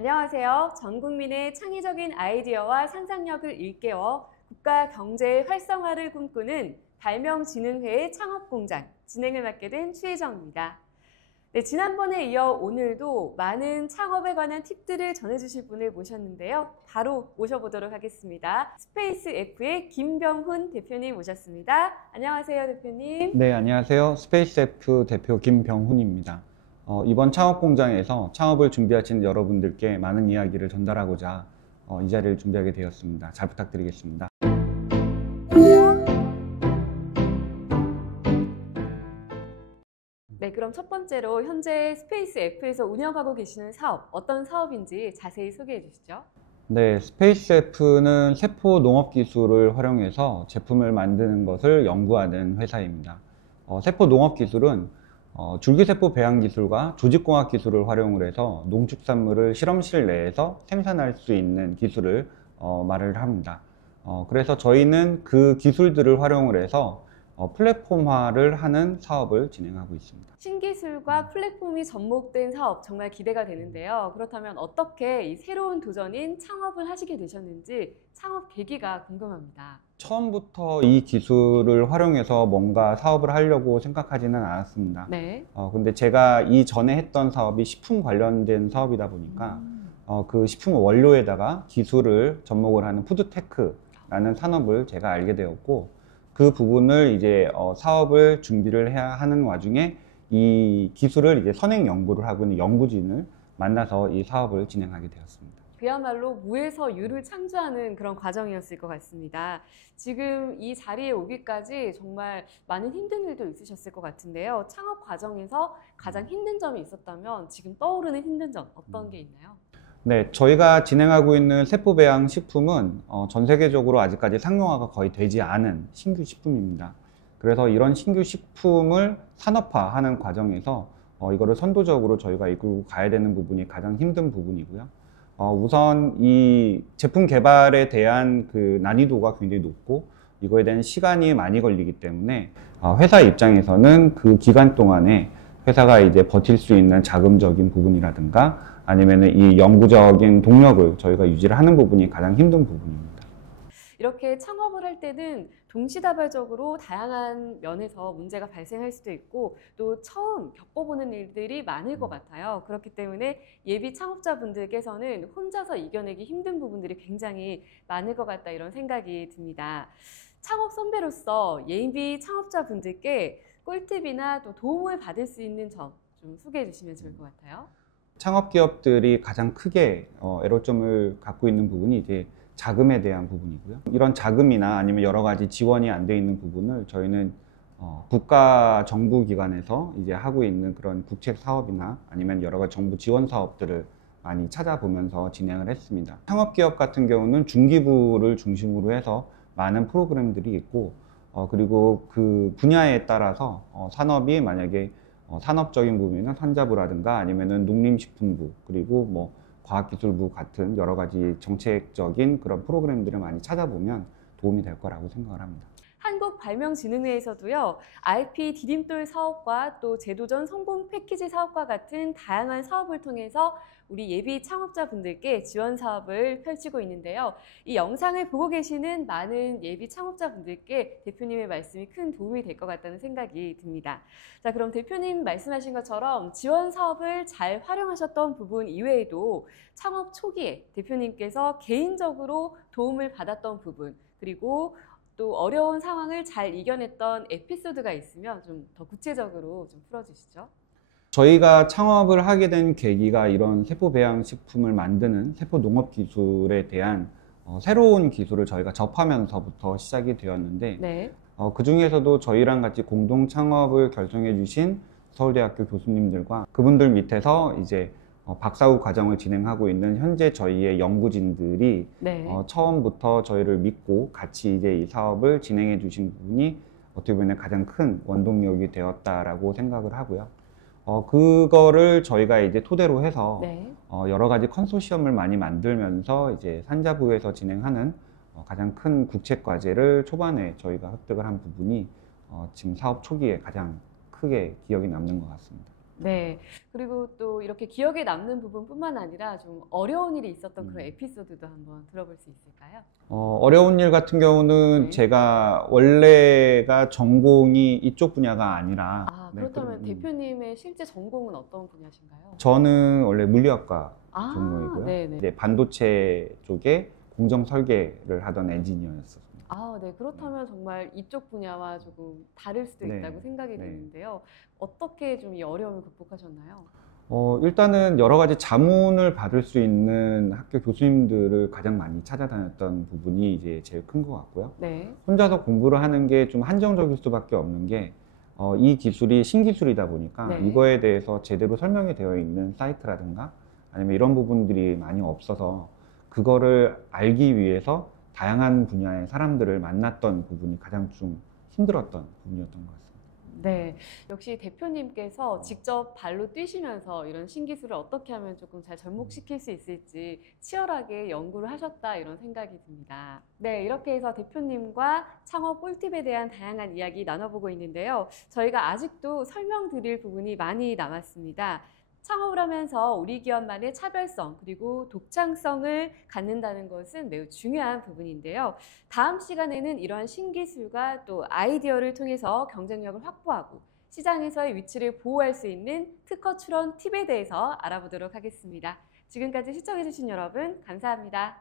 안녕하세요. 전 국민의 창의적인 아이디어와 상상력을 일깨워 국가 경제의 활성화를 꿈꾸는 발명진흥회의 창업공장 진행을 맡게 된 추혜정입니다. 네, 지난번에 이어 오늘도 많은 창업에 관한 팁들을 전해주실 분을 모셨는데요. 바로 모셔보도록 하겠습니다. 스페이스 F의 김병훈 대표님 모셨습니다. 안녕하세요, 대표님. 네, 안녕하세요. 스페이스 F 대표 김병훈입니다. 이번 창업공장에서 창업을 준비하신 여러분들께 많은 이야기를 전달하고자 이 자리를 준비하게 되었습니다. 잘 부탁드리겠습니다. 네, 그럼 첫 번째로 현재 스페이스 F에서 운영하고 계시는 사업, 어떤 사업인지 자세히 소개해 주시죠. 네, 스페이스 F는 세포 농업 기술을 활용해서 제품을 만드는 것을 연구하는 회사입니다. 세포 농업 기술은 줄기세포 배양 기술과 조직공학 기술을 활용을 해서 농축산물을 실험실 내에서 생산할 수 있는 기술을 말을 합니다. 그래서 저희는 그 기술들을 활용을 해서 플랫폼화를 하는 사업을 진행하고 있습니다. 신기술과 플랫폼이 접목된 사업 정말 기대가 되는데요. 그렇다면 어떻게 이 새로운 도전인 창업을 하시게 되셨는지 창업 계기가 궁금합니다. 처음부터 이 기술을 활용해서 뭔가 사업을 하려고 생각하지는 않았습니다. 네. 근데 제가 이전에 했던 사업이 식품 관련된 사업이다 보니까 그 식품 원료에다가 기술을 접목을 하는 푸드테크라는 산업을 제가 알게 되었고, 그 부분을 이제 사업을 준비를 해야 하는 와중에 이 기술을 이제 선행 연구를 하고 있는 연구진을 만나서 이 사업을 진행하게 되었습니다. 그야말로 무에서 유를 창조하는 그런 과정이었을 것 같습니다. 지금 이 자리에 오기까지 정말 많은 힘든 일도 있으셨을 것 같은데요. 창업 과정에서 가장 힘든 점이 있었다면 지금 떠오르는 힘든 점 어떤 게 있나요? 네, 저희가 진행하고 있는 세포 배양 식품은 전 세계적으로 아직까지 상용화가 거의 되지 않은 신규 식품입니다. 그래서 이런 신규 식품을 산업화하는 과정에서 이거를 선도적으로 저희가 이끌고 가야 되는 부분이 가장 힘든 부분이고요. 우선 이 제품 개발에 대한 그 난이도가 굉장히 높고 이거에 대한 시간이 많이 걸리기 때문에 회사 입장에서는 그 기간 동안에 회사가 이제 버틸 수 있는 자금적인 부분이라든가 아니면은 이 연구적인 동력을 저희가 유지를 하는 부분이 가장 힘든 부분입니다. 이렇게 창업을 할 때는 동시다발적으로 다양한 면에서 문제가 발생할 수도 있고 또 처음 겪어보는 일들이 많을 것 같아요. 그렇기 때문에 예비 창업자분들께서는 혼자서 이겨내기 힘든 부분들이 굉장히 많을 것 같다 이런 생각이 듭니다. 창업 선배로서 예비 창업자분들께 꿀팁이나 또 도움을 받을 수 있는 점 좀 소개해 주시면 좋을 것 같아요. 창업 기업들이 가장 크게 애로점을 갖고 있는 부분이 이제 자금에 대한 부분이고요. 이런 자금이나 아니면 여러 가지 지원이 안 돼 있는 부분을 저희는 국가 정부 기관에서 이제 하고 있는 그런 국책 사업이나 아니면 여러 가지 정부 지원 사업들을 많이 찾아보면서 진행을 했습니다. 창업 기업 같은 경우는 중기부를 중심으로 해서 많은 프로그램들이 있고 그리고 그 분야에 따라서 산업이 만약에 산업적인 부분은 산자부라든가 아니면은 농림식품부 그리고 뭐 과학기술부 같은 여러 가지 정책적인 그런 프로그램들을 많이 찾아보면 도움이 될 거라고 생각을 합니다. 한국발명진흥회에서도요, IP 디딤돌 사업과 또 제도전 성공 패키지 사업과 같은 다양한 사업을 통해서 우리 예비 창업자분들께 지원 사업을 펼치고 있는데요. 이 영상을 보고 계시는 많은 예비 창업자분들께 대표님의 말씀이 큰 도움이 될 것 같다는 생각이 듭니다. 자, 그럼 대표님 말씀하신 것처럼 지원 사업을 잘 활용하셨던 부분 이외에도 창업 초기에 대표님께서 개인적으로 도움을 받았던 부분, 그리고 또 어려운 상황을 잘 이겨냈던 에피소드가 있으면 좀 더 구체적으로 좀 풀어주시죠. 저희가 창업을 하게 된 계기가 이런 세포 배양 식품을 만드는 세포 농업 기술에 대한 새로운 기술을 저희가 접하면서부터 시작이 되었는데 네. 그 중에서도 저희랑 같이 공동 창업을 결정해 주신 서울대학교 교수님들과 그분들 밑에서 이제 박사후 과정을 진행하고 있는 현재 저희의 연구진들이 네. 처음부터 저희를 믿고 같이 이제 이 사업을 진행해 주신 부분이 어떻게 보면 가장 큰 원동력이 되었다라고 생각을 하고요. 그거를 저희가 이제 토대로 해서 네. 여러 가지 컨소시엄을 많이 만들면서 이제 산자부에서 진행하는 가장 큰 국책 과제를 초반에 저희가 획득을 한 부분이 지금 사업 초기에 가장 크게 기억이 남는 것 같습니다. 네. 그리고 또 이렇게 기억에 남는 부분뿐만 아니라 좀 어려운 일이 있었던 그런 에피소드도 한번 들어볼 수 있을까요? 어려운 일 같은 경우는 네. 제가 원래가 전공이 이쪽 분야가 아니라 그렇다면 대표님의 실제 전공은 어떤 분야신가요? 저는 원래 물리학과 전공이고요. 네네. 이제 반도체 쪽에 공정 설계를 하던 엔지니어였어요. 네. 그렇다면 정말 이쪽 분야와 조금 다를 수도 네. 있다고 생각이 네. 드는데요. 어떻게 좀 이 어려움을 극복하셨나요? 일단은 여러 가지 자문을 받을 수 있는 학교 교수님들을 가장 많이 찾아다녔던 부분이 이제 제일 큰 것 같고요. 네. 혼자서 공부를 하는 게 좀 한정적일 수밖에 없는 게, 이 기술이 신기술이다 보니까 네. 이거에 대해서 제대로 설명이 되어 있는 사이트라든가 아니면 이런 부분들이 많이 없어서 그거를 알기 위해서 다양한 분야의 사람들을 만났던 부분이 가장 좀 힘들었던 부분이었던 것 같습니다. 네. 역시 대표님께서 직접 발로 뛰시면서 이런 신기술을 어떻게 하면 조금 잘 접목시킬 수 있을지 치열하게 연구를 하셨다 이런 생각이 듭니다. 네, 이렇게 해서 대표님과 창업 꿀팁에 대한 다양한 이야기 나눠보고 있는데요. 저희가 아직도 설명드릴 부분이 많이 남았습니다. 창업을 하면서 우리 기업만의 차별성 그리고 독창성을 갖는다는 것은 매우 중요한 부분인데요. 다음 시간에는 이러한 신기술과 또 아이디어를 통해서 경쟁력을 확보하고 시장에서의 위치를 보호할 수 있는 특허 출원 팁에 대해서 알아보도록 하겠습니다. 지금까지 시청해주신 여러분 감사합니다.